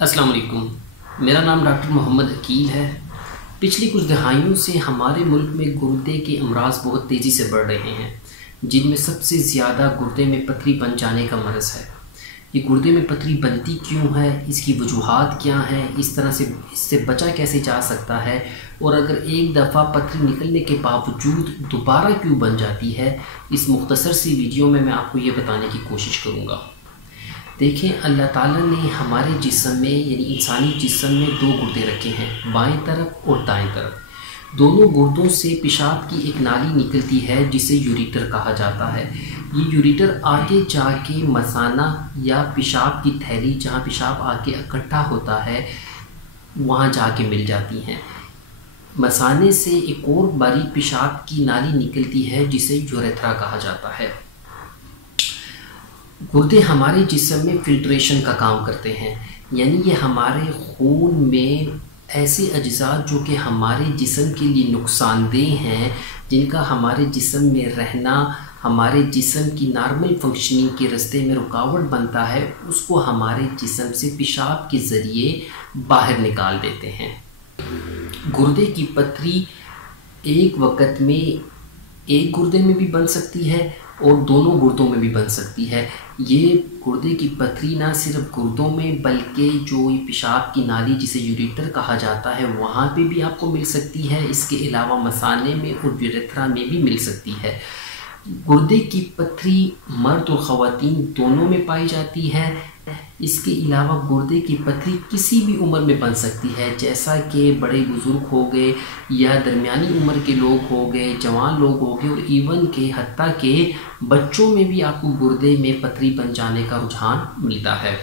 अस्सलाम वालेकुम। मेरा नाम डॉक्टर मोहम्मद अकील है। पिछली कुछ दहाइयों से हमारे मुल्क में गुर्दे के अमराज बहुत तेज़ी से बढ़ रहे हैं, जिनमें सबसे ज़्यादा गुर्दे में पथरी बन जाने का मरज़ है। ये गुर्दे में पथरी बनती क्यों है, इसकी वजूहात क्या हैं, इस तरह से इससे बचा कैसे जा सकता है, और अगर एक दफ़ा पथरी निकलने के बावजूद दोबारा क्यों बन जाती है, इस मुख्तसर सी वीडियो में मैं आपको ये बताने की कोशिश करूँगा। देखें, अल्लाह ताला ने हमारे जिस्म में यानी इंसानी जिस्म में दो गुर्दे रखे हैं, बाएं तरफ और दाएं तरफ। दोनों गुर्दों से पेशाब की एक नाली निकलती है जिसे यूरेटर कहा जाता है। ये यूरेटर आगे जाके मसाना या पेशाब की थैली जहाँ पेशाब आके इकट्ठा होता है वहाँ जाके मिल जाती हैं। मसाने से एक और बारीक पेशाब की नाली निकलती है जिसे यूरेथ्रा कहा जाता है। गुर्दे हमारे जिस्म में फिल्ट्रेशन का काम करते हैं, यानी ये हमारे खून में ऐसे अज्जा जो कि हमारे जिस्म के लिए नुकसानदेह हैं, जिनका हमारे जिस्म में रहना हमारे जिस्म की नॉर्मल फंक्शनिंग के रास्ते में रुकावट बनता है, उसको हमारे जिस्म से पेशाब के ज़रिए बाहर निकाल देते हैं। गुर्दे की पथरी एक वक्त में एक गुर्दे में भी बन सकती है और दोनों गुर्दों में भी बन सकती है। ये गुर्दे की पथरी ना सिर्फ गुर्दों में बल्कि जो ये पेशाब की नाली जिसे यूरेटर कहा जाता है वहाँ पे भी आपको मिल सकती है। इसके अलावा मसाने में और यूरेथ्रा में भी मिल सकती है। गुर्दे की पथरी मर्द और ख़वातीन दोनों में पाई जाती है। इसके अलावा गुर्दे की पथरी किसी भी उम्र में बन सकती है, जैसा कि बड़े बुज़ुर्ग हो गए या दरमियानी उम्र के लोग हो गए, जवान लोग हो गए, और इवन के हत्ता के बच्चों में भी आपको गुर्दे में पथरी बन जाने का रुझान मिलता है।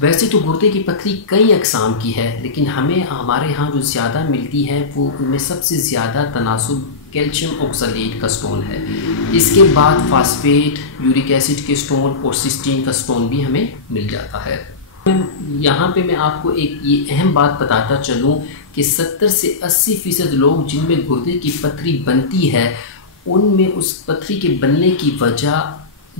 वैसे तो गुर्दे की पथरी कई अक़साम की है, लेकिन हमें हमारे यहाँ जो ज़्यादा मिलती है वो उनमें सबसे ज़्यादा तनासुब कैल्शियम ऑक्सलेट का स्टोन है। इसके बाद फास्फेट, यूरिक एसिड के स्टोन और सिस्टीन का स्टोन भी हमें मिल जाता है। यहाँ पे मैं आपको एक ये अहम बात बताता चलूँ कि 70 से 80% लोग जिनमें गुर्दे की पथरी बनती है उनमें उस पथरी के बनने की वजह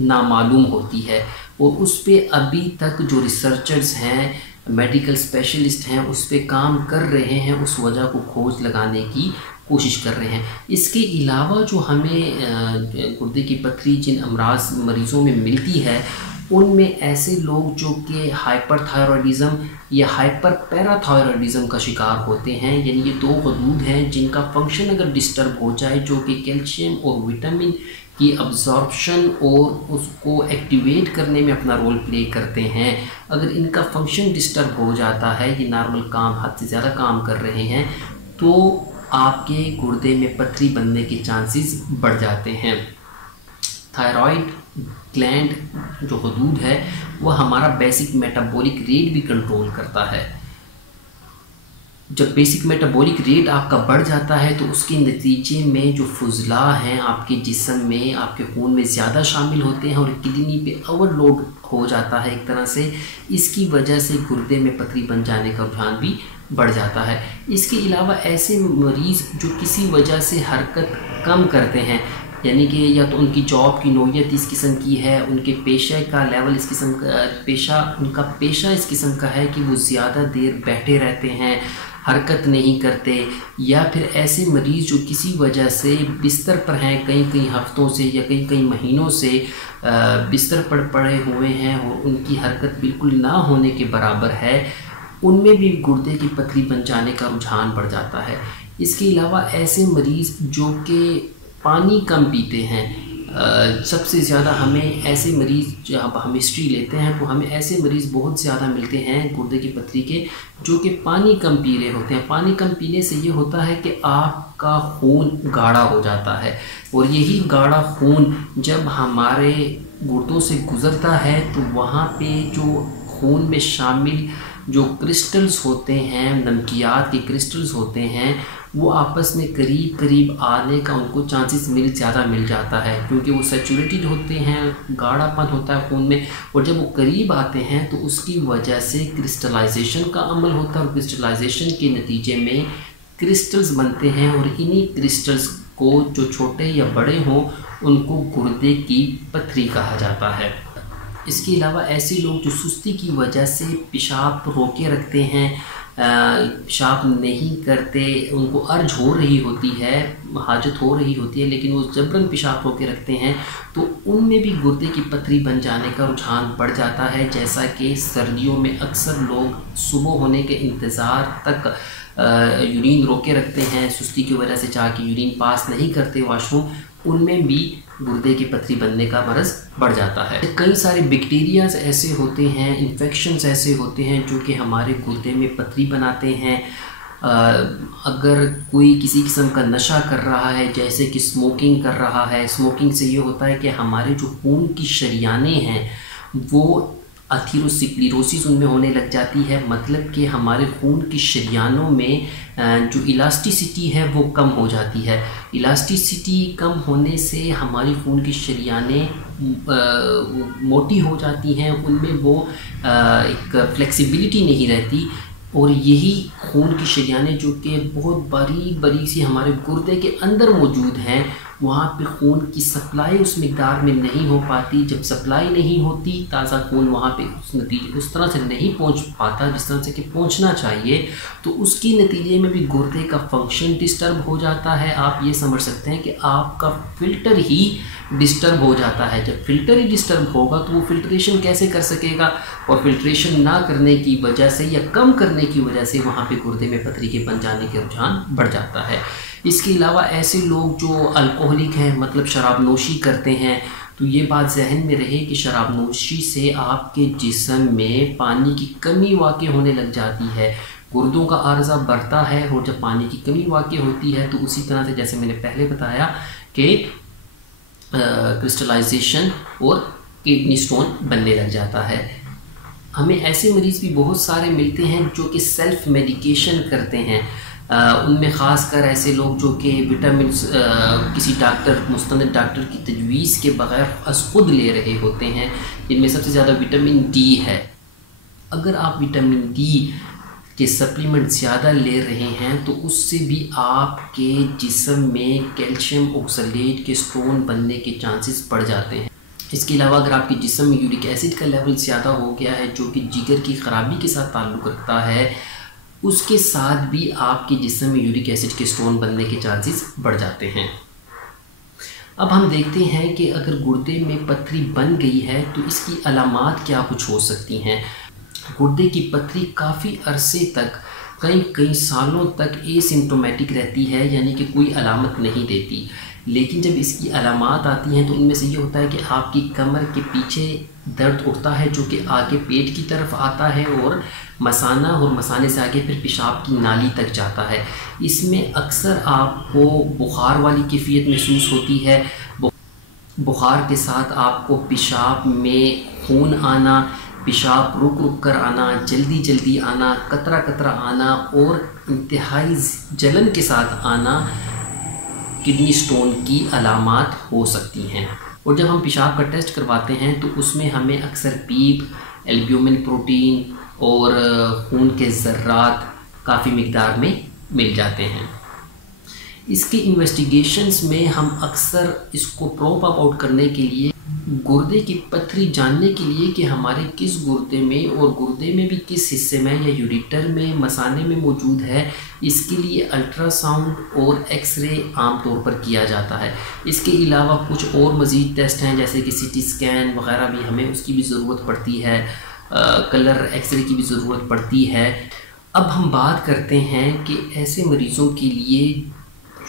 नामालूम होती है, और उस पर अभी तक जो रिसर्चर्स हैं, मेडिकल स्पेशलिस्ट हैं, उस पर काम कर रहे हैं, उस वजह को खोज लगाने की कोशिश कर रहे हैं। इसके अलावा जो हमें गुर्दे की पथरी जिन अमराज मरीज़ों में मिलती है उनमें ऐसे लोग जो कि हाइपरथायरॉयडिज़म या हाइपर पैराथायरॉयडिज़म का शिकार होते हैं, यानी ये दो हदूद हैं जिनका फंक्शन अगर डिस्टर्ब हो जाए, जो कि कैल्शियम और विटामिन की अब्जॉर्प्शन और उसको एक्टिवेट करने में अपना रोल प्ले करते हैं। अगर इनका फंक्शन डिस्टर्ब हो जाता है, ये नॉर्मल काम हद से ज़्यादा काम कर रहे हैं, तो आपके गुर्दे में पथरी बनने के चांसेस बढ़ जाते हैं। थायराइड ग्लैंड जो हदूद है वो हमारा बेसिक मेटाबॉलिक रेट भी कंट्रोल करता है। जब बेसिक मेटाबॉलिक रेट आपका बढ़ जाता है तो उसके नतीजे में जो फुजला हैं आपके जिस्म में, आपके खून में ज़्यादा शामिल होते हैं और किडनी पे ओवरलोड हो जाता है एक तरह से। इसकी वजह से गुर्दे में पथरी बन जाने का रुझान भी बढ़ जाता है। इसके अलावा ऐसे मरीज़ जो किसी वजह से हरकत कम करते हैं, यानी कि या तो उनकी जॉब की नौयत इस किस्म की है, उनके पेशे का लेवल इस किस्म का उनका पेशा इस किस्म का है कि वो ज़्यादा देर बैठे रहते हैं, हरकत नहीं करते, या फिर ऐसे मरीज़ जो किसी वजह से बिस्तर पर हैं कई कई हफ्तों से या कई कई महीनों से बिस्तर पर पड़े हुए हैं और उनकी हरकत बिल्कुल ना होने के बराबर है, उनमें भी गुर्दे की पथरी बन जाने का रुझान बढ़ जाता है। इसके अलावा ऐसे मरीज़ जो कि पानी कम पीते हैं, सबसे ज़्यादा हमें ऐसे मरीज़ जब हम हिस्ट्री लेते हैं तो हमें ऐसे मरीज़ बहुत ज़्यादा मिलते हैं गुर्दे की पथरी के जो कि पानी कम पी रहे होते हैं। पानी कम पीने से ये होता है कि आपका खून गाढ़ा हो जाता है, और यही गाढ़ा खून जब हमारे गुर्दों से गुज़रता है तो वहाँ पे जो खून में शामिल जो क्रिस्टल्स होते हैं, नमकियात के क्रिस्टल्स होते हैं, वो आपस में करीब करीब आने का उनको चांसेस ज़्यादा मिल जाता है, क्योंकि वो सैचुरेटेड होते हैं, गाढ़ापन होता है खून में, और जब वो करीब आते हैं तो उसकी वजह से क्रिस्टलाइजेशन का अमल होता है, और क्रिस्टलाइजेशन के नतीजे में क्रिस्टल्स बनते हैं, और इन्हीं क्रिस्टल्स को जो छोटे या बड़े हों उनको गुर्दे की पथरी कहा जाता है। इसके अलावा ऐसे लोग जो सुस्ती की वजह से पेशाब रोके रखते हैं, पेशाब नहीं करते, उनको अर्ज हो रही होती है, हाजत हो रही होती है, लेकिन वो जबरन पेशाब रोके रखते हैं, तो उनमें भी गुर्दे की पथरी बन जाने का रुझान बढ़ जाता है। जैसा कि सर्दियों में अक्सर लोग सुबह होने के इंतज़ार तक यूरिन रोके रखते हैं, सुस्ती की वजह से चाह के यूरिन पास नहीं करते वॉशरूम, उनमें भी गुर्दे की पथरी बनने का मर्ज़ बढ़ जाता है। कई सारे बैक्टीरियाज ऐसे होते हैं, इन्फेक्शंस ऐसे होते हैं जो कि हमारे गुर्दे में पथरी बनाते हैं। अगर कोई किसी किस्म का नशा कर रहा है, जैसे कि स्मोकिंग कर रहा है, स्मोकिंग से ये होता है कि हमारे जो खून की शरियानें हैं वो अथीरोस्क्लेरोसिस उनमें होने लग जाती है, मतलब कि हमारे खून की शरियानों में जो इलास्टिसिटी है वो कम हो जाती है। इलास्टिसिटी कम होने से हमारी खून की शरियानें मोटी हो जाती हैं, उनमें वो एक फ्लेक्सिबिलिटी नहीं रहती, और यही खून की शरियानें जो कि बहुत बारीक बारीक सी हमारे गुर्दे के अंदर मौजूद हैं, वहाँ पे खून की सप्लाई उस मिक़दार में नहीं हो पाती। जब सप्लाई नहीं होती, ताज़ा खून वहाँ पे उस तरह से नहीं पहुँच पाता जिस तरह से कि पहुँचना चाहिए, तो उसके नतीजे में भी गुर्दे का फंक्शन डिस्टर्ब हो जाता है। आप ये समझ सकते हैं कि आपका फ़िल्टर ही डिस्टर्ब हो जाता है। जब फ़िल्टर ही डिस्टर्ब होगा तो वो फ़िल्ट्रेशन कैसे कर सकेगा, और फ़िल्ट्रेशन ना करने की वजह से या कम करने की वजह से वहाँ पे गुर्दे में पथरी के बन जाने के रुझान बढ़ जाता है। इसके अलावा ऐसे लोग जो अल्कोहलिक हैं, मतलब शराब नोशी करते हैं, तो ये बात जहन में रहे कि शराब नोशी से आपके जिस्म में पानी की कमी वाक़ई होने लग जाती है, गुर्दों का आर्जा बढ़ता है, और जब पानी की कमी वाक़ई होती है तो उसी तरह से जैसे मैंने पहले बताया कि क्रिस्टलाइजेशन और किडनी स्टोन बनने लग जाता है। हमें ऐसे मरीज़ भी बहुत सारे मिलते हैं जो कि सेल्फ़ मेडिकेशन करते हैं। उनमें ख़ास कर ऐसे लोग जो कि विटामिन किसी डॉक्टर, मुस्तनद डॉक्टर की तजवीज़ के बग़ैर खुद ले रहे होते हैं, जिनमें सबसे ज़्यादा विटामिन डी है। अगर आप विटामिन डी के सप्लीमेंट ज़्यादा ले रहे हैं तो उससे भी आपके जिस्म में कैल्शियम ऑक्सलेट के स्टोन बनने के चांसेस बढ़ जाते हैं। इसके अलावा अगर आपके जिस्म में यूरिक एसिड का लेवल ज़्यादा हो गया है, जो कि जिगर की ख़राबी के साथ ताल्लुक़ रखता है, उसके साथ भी आपके जिस्म में यूरिक एसिड के स्टोन बनने के चांसेस बढ़ जाते हैं। अब हम देखते हैं कि अगर गुर्दे में पथरी बन गई है तो इसकी अलामात क्या कुछ हो सकती हैं। गुर्दे की पथरी काफ़ी अरसे तक, कई सालों तक एसिम्प्टोमेटिक रहती है, यानी कि कोई अलामत नहीं देती। लेकिन जब इसकी अलामात आती हैं तो उनमें से ये होता है कि आपकी कमर के पीछे दर्द उठता है, जो कि आगे पेट की तरफ आता है और मसाना, और मसाने से आगे फिर पेशाब की नाली तक जाता है। इसमें अक्सर आपको बुखार वाली कैफियत महसूस होती है। बुखार के साथ आपको पेशाब में खून आना, पेशाब रुक रुक कर आना, जल्दी जल्दी आना, कतरा कतरा आना और इंतहाई जलन के साथ आना किडनी स्टोन की अलामात हो सकती हैं। और जब हम पेशाब का टेस्ट करवाते हैं तो उसमें हमें अक्सर पीप, एल्ब्यूमिन प्रोटीन और खून के ज़र्रात काफ़ी मिक़दार में मिल जाते हैं। इसके इन्वेस्टिगेशंस में हम अक्सर इसको प्रूव आउट करने के लिए गुर्दे की पथरी जानने के लिए कि हमारे किस गुर्दे में, और गुर्दे में भी किस हिस्से में या यूरेटर में, मसाने में मौजूद है, इसके लिए अल्ट्रासाउंड और एक्सरे आम तौर पर किया जाता है। इसके अलावा कुछ और मज़ीद टेस्ट हैं, जैसे कि सीटी स्कैन वग़ैरह भी हमें उसकी भी ज़रूरत पड़ती है, कलर एक्सरे की भी ज़रूरत पड़ती है। अब हम बात करते हैं कि ऐसे मरीज़ों के लिए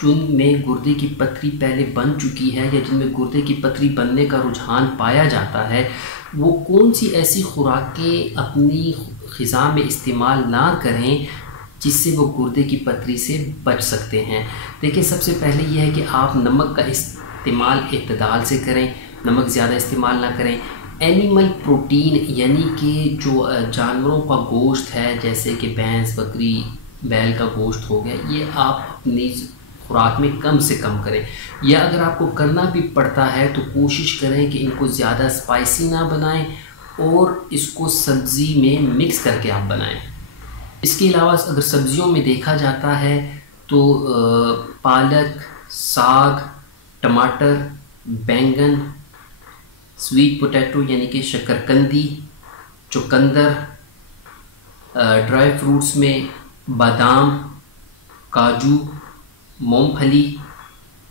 जिनमें गुर्दे की पथरी पहले बन चुकी है या जिनमें गुर्दे की पथरी बनने का रुझान पाया जाता है, वो कौन सी ऐसी खुराकें अपनी ग़िज़ा में इस्तेमाल ना करें जिससे वो गुर्दे की पथरी से बच सकते हैं। देखिए, सबसे पहले ये है कि आप नमक का इस्तेमाल इत्तदाल से करें, नमक ज़्यादा इस्तेमाल ना करें। एनिमल प्रोटीन यानी कि जो जानवरों का गोश्त है, जैसे कि भैंस, बकरी, बैल का गोश्त हो गया, ये आप अपनी खुराक में कम से कम करें। या अगर आपको करना भी पड़ता है तो कोशिश करें कि इनको ज़्यादा स्पाइसी ना बनाएं और इसको सब्ज़ी में मिक्स करके आप बनाएं। इसके अलावा अगर सब्ज़ियों में देखा जाता है तो पालक, साग, टमाटर, बैंगन, स्वीट पोटैटो यानी कि शकरकंदी, चुकंदर, ड्राई फ्रूट्स में बादाम, काजू, मूंगफली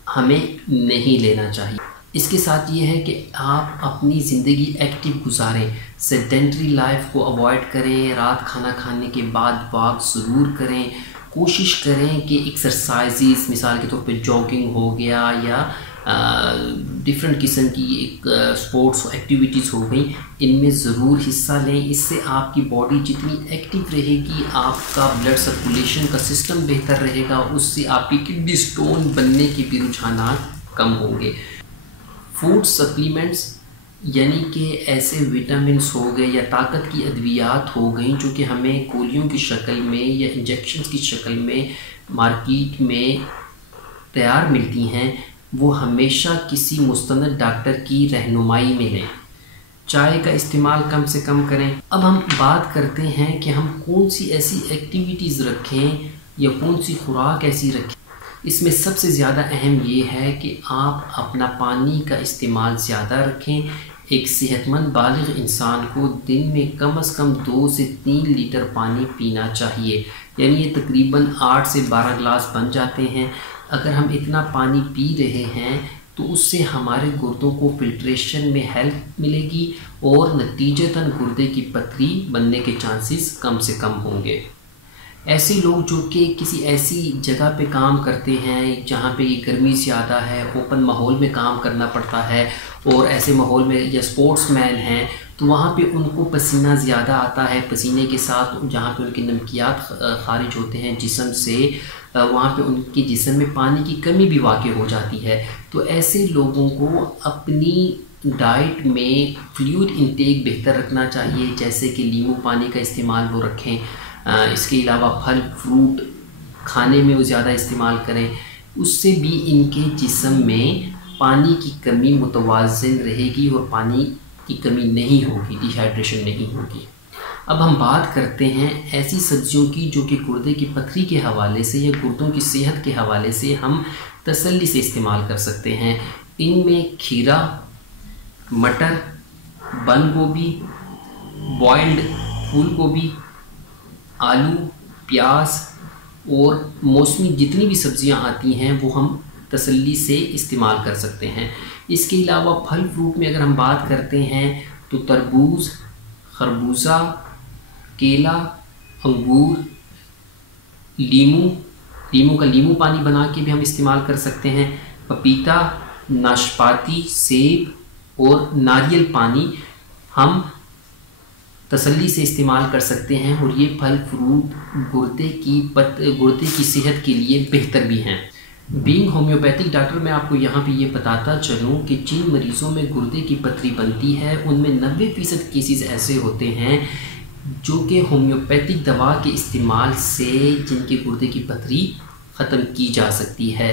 हमें नहीं लेना चाहिए। इसके साथ ये है कि आप अपनी ज़िंदगी एक्टिव गुजारें, सेडेंटरी लाइफ को अवॉइड करें, रात खाना खाने के बाद वॉक ज़रूर करें, कोशिश करें कि एक्सरसाइजेस मिसाल के तौर पे जॉगिंग हो गया या डिफरेंट किस्म की एक स्पोर्ट्स एक्टिविटीज़ हो गई, इनमें ज़रूर हिस्सा लें। इससे आपकी बॉडी जितनी एक्टिव रहेगी, आपका ब्लड सर्कुलेशन का सिस्टम बेहतर रहेगा, उससे आपकी किडनी स्टोन बनने के भी रुझानात कम होंगे। फूड सप्लीमेंट्स यानी कि ऐसे विटामिन्स हो गए या ताकत की अद्वियात हो गई जो कि हमें गोलियों की शक्ल में या इंजेक्शंस की शक्ल में मार्केट में तैयार मिलती हैं, वो हमेशा किसी मुस्तनद डॉक्टर की रहनुमाई में लें। चाय का इस्तेमाल कम से कम करें। अब हम बात करते हैं कि हम कौन सी ऐसी एक्टिविटीज़ रखें या कौन सी खुराक ऐसी रखें। इसमें सबसे ज़्यादा अहम ये है कि आप अपना पानी का इस्तेमाल ज़्यादा रखें। एक सेहतमंद बालिग इंसान को दिन में कम से कम 2 से 3 लीटर पानी पीना चाहिए, यानी ये तकरीबन 8 से 12 गिलास बन जाते हैं। अगर हम इतना पानी पी रहे हैं तो उससे हमारे गुर्दों को फिल्ट्रेशन में हेल्प मिलेगी और नतीजतन गुर्दे की पथरी बनने के चांसेस कम से कम होंगे। ऐसे लोग जो कि किसी ऐसी जगह पे काम करते हैं जहाँ पे गर्मी ज़्यादा है, ओपन माहौल में काम करना पड़ता है और ऐसे माहौल में या स्पोर्ट्समैन हैं तो वहाँ पे उनको पसीना ज़्यादा आता है। पसीने के साथ जहाँ पे उनके नमकियात खारिज होते हैं जिस्म से, वहाँ पे उनके जिस्म में पानी की कमी भी वाक़ई हो जाती है। तो ऐसे लोगों को अपनी डाइट में फ्लूइड इंटेक बेहतर रखना चाहिए, जैसे कि नींबू पानी का इस्तेमाल वो रखें। इसके अलावा फल फ्रूट खाने में वो ज़्यादा इस्तेमाल करें, उससे भी इनके जिस्म में पानी की कमी मुतवाज़िन रहेगी और पानी की कमी नहीं होगी, डिहाइड्रेशन नहीं होगी। अब हम बात करते हैं ऐसी सब्जियों की जो कि गुर्दे की पथरी के हवाले से या गुर्दों की सेहत के हवाले से हम तसल्ली से इस्तेमाल कर सकते हैं। इनमें खीरा, मटर, बंद गोभी, बॉइल्ड फूल गोभी, आलू, प्याज और मौसमी जितनी भी सब्जियां आती हैं वो हम तसल्ली से इस्तेमाल कर सकते हैं। इसके अलावा फल फ्रूट में अगर हम बात करते हैं तो तरबूज, खरबूजा, केला, अंगूर, लीमू का लीमू पानी बना के भी हम इस्तेमाल कर सकते हैं। पपीता, नाशपाती, सेब और नारियल पानी हम तसल्ली से इस्तेमाल कर सकते हैं और ये फल फ्रूट गुर्दे की सेहत के लिए बेहतर भी हैं। बीइंग होम्योपैथिक डॉक्टर मैं आपको यहाँ पे ये बताता चलूँ कि जिन मरीज़ों में गुर्दे की पथरी बनती है उनमें 90% केसेस ऐसे होते हैं जो कि होम्योपैथिक दवा के इस्तेमाल से जिनके गुर्दे की पथरी ख़त्म की जा सकती है।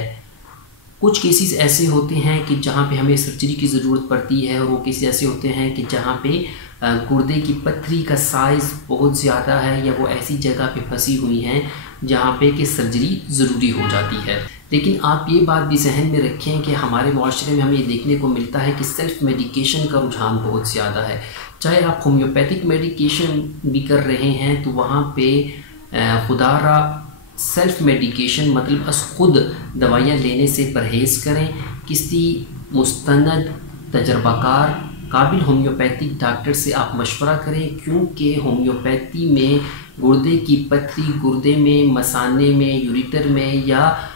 कुछ केसेस ऐसे होते हैं कि जहाँ पे हमें सर्जरी की ज़रूरत पड़ती है और वो केसेस ऐसे होते हैं कि जहाँ पे गुर्दे की पथरी का साइज़ बहुत ज़्यादा है या वो ऐसी जगह पे फंसी हुई हैं जहाँ पे कि सर्जरी ज़रूरी हो जाती है। लेकिन आप ये बात भी जहन में रखें कि हमारे माशरे में हमें ये देखने को मिलता है कि सेल्फ मेडिकेशन का रुझान बहुत ज़्यादा है। चाहे आप होम्योपैथिक मेडिकेशन भी कर रहे हैं तो वहाँ पे खुदारा सेल्फ मेडिकेशन मतलब खुद दवाइयाँ लेने से परहेज़ करें। किसी मुस्तनद तजर्बाकार काबिल होम्योपैथिक डॉक्टर से आप मशवरा करें, क्योंकि होम्योपैथी में गुर्दे की पथरी गुर्दे में, मसाने में, यूरिटर में या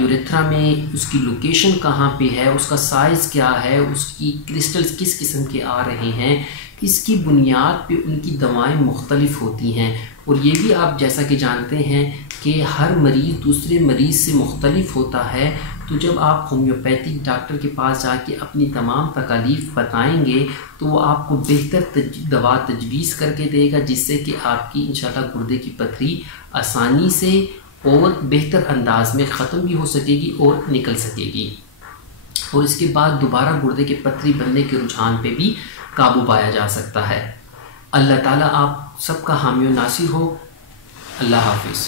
यूरेथ्रा में उसकी लोकेशन कहाँ पे है, उसका साइज़ क्या है, उसकी क्रिस्टल्स किस किस्म के आ रहे हैं, इसकी बुनियाद पे उनकी दवाएं मुख्तलिफ होती हैं। और ये भी आप जैसा कि जानते हैं कि हर मरीज़ दूसरे मरीज़ से मुख्तलिफ होता है। तो जब आप होम्योपैथिक डॉक्टर के पास जाके अपनी तमाम तकालीफ बताएंगे तो वो आपको बेहतर दवा तजवीज़ करके देगा, जिससे कि आपकी इंशाल्लाह गुर्दे की पथरी आसानी से और बेहतर अंदाज में ख़त्म भी हो सकेगी और निकल सकेगी। और इसके बाद दोबारा गुर्दे के पथरी बनने के रुझान पे भी काबू पाया जा सकता है। अल्लाह ताला आप सबका हामी और नासिर हो। अल्लाह हाफिज़।